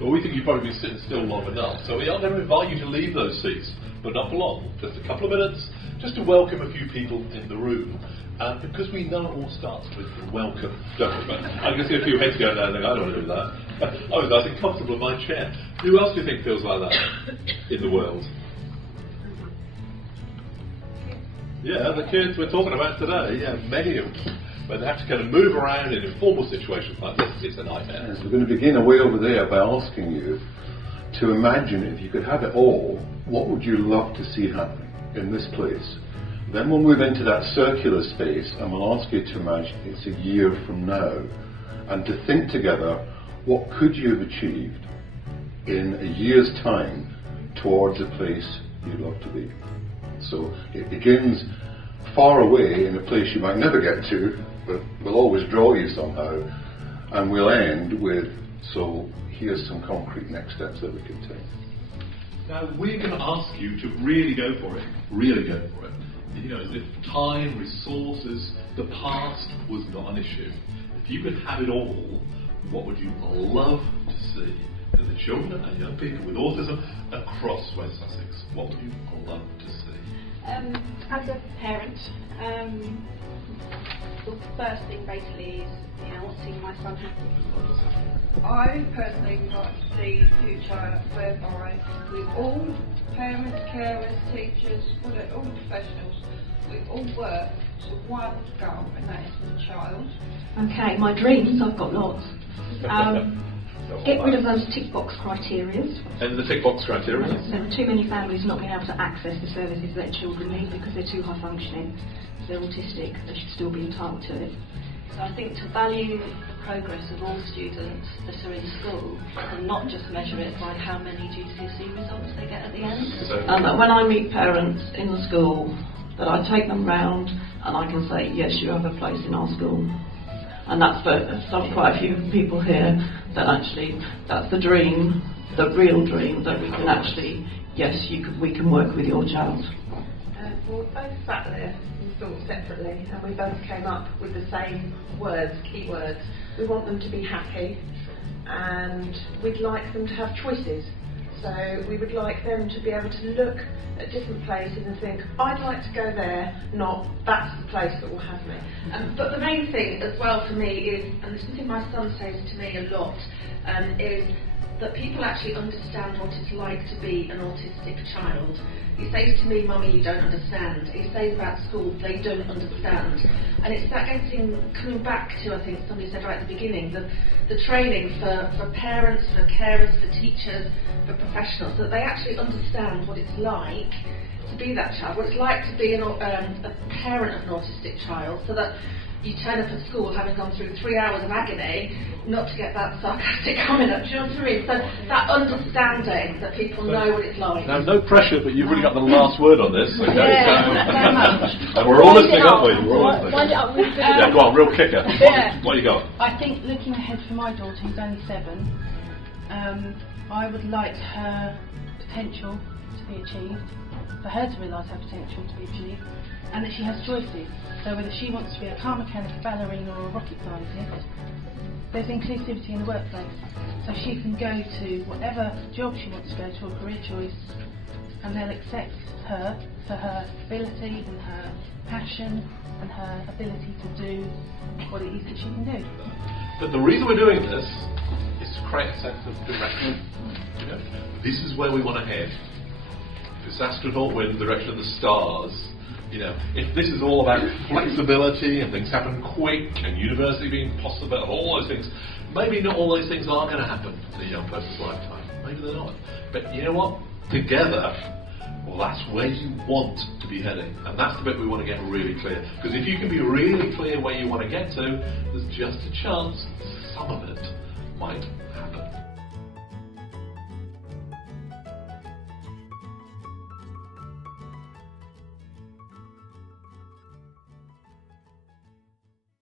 Well, we think you've probably been sitting still long enough, so we are going to invite you to leave those seats, but not for long, just a couple of minutes, just to welcome a few people in the room. Because we know it all starts with welcome, don't we? I can see a few heads going down and think, I don't want to do that. I was nice and comfortable in my chair. Who else do you think feels like that in the world? Yeah, the kids we're talking about today, yeah, many of them. But they have to kind of move around in informal situations like this. It's a nightmare. Yes, we're going to begin away over there by asking you to imagine if you could have it all, what would you love to see happening in this place? Then we'll move into that circular space and we'll ask you to imagine it's a year from now and to think together, what could you have achieved in a year's time towards a place you'd love to be? So it begins far away in a place you might never get to, but will always draw you somehow, and we'll end with, so here's some concrete next steps that we can take. Now we're going to ask you to really go for it, really go for it. You know, as if time, resources, the past was not an issue. If you could have it all, what would you love to see for the children and young people with autism across West Sussex? What would you love to see? As a parent, the first thing basically is, I want to see my son happy. I personally would like to see a future whereby we all, parents, carers, teachers, all professionals, we all work to one goal, and that is the child. Okay, my dreams, I've got lots. Get rid of those tick box criteria. And the tick box criteria? There are too many families not being able to access the services their children need because they're too high functioning. If they're autistic, they should still be entitled to it. So I think to value the progress of all students that are in school and not just measure it by how many GCSE results they get at the end. When I meet parents in the school, that I take them round and I can say, yes, you have a place in our school. And that's for quite a few people here, that actually that's the dream, the real dream, that we can actually, yes, we can work with your child. Well, we both sat there and thought separately, and we both came up with the same words, key words. We want them to be happy, and we'd like them to have choices. So we would like them to be able to look at different places and think, I'd like to go there, not that's the place that will have me. But the main thing as well for me is, and this is something my son says to me a lot, is that people actually understand what it's like to be an autistic child. He says to me, Mummy, you don't understand. He says about school, they don't understand. And it's that coming back to, I think somebody said right at the beginning, the training for parents, for carers, for teachers, for professionals, so that they actually understand what it's like to be that child, what it's like to be a parent of an autistic child, so that you turn up at school having gone through 3 hours of agony, not to get that sarcastic comment up, do you know what I mean? So that understanding that people know what it's like. Now, no pressure, but you've really got the last word on this. Okay? Very much. And we're all listening, aren't we? We're all listening. Yeah, go on, real kicker. Yeah. What you got? I think looking ahead for my daughter, who's only 7, I would like her potential to be achieved, for her to realise her potential to be achieved, and that she has choices. So whether she wants to be a car mechanic, a ballerina or a rocket scientist, there's inclusivity in the workplace. So she can go to whatever job she wants to go to, or career choice, and they'll accept her for her ability and her passion and her ability to do what it is that she can do. But the reason we're doing this is to create a sense of direction. You know, this is where we want to head. If this astronaut went in the direction of the stars, you know, if this is all about flexibility and things happen quick and university being possible and all those things, maybe not all those things are going to happen in a young person's lifetime. Maybe they're not. But you know what? Together, well, that's where you want to be heading. And that's the bit we want to get really clear. Because if you can be really clear where you want to get to, there's just a chance some of it might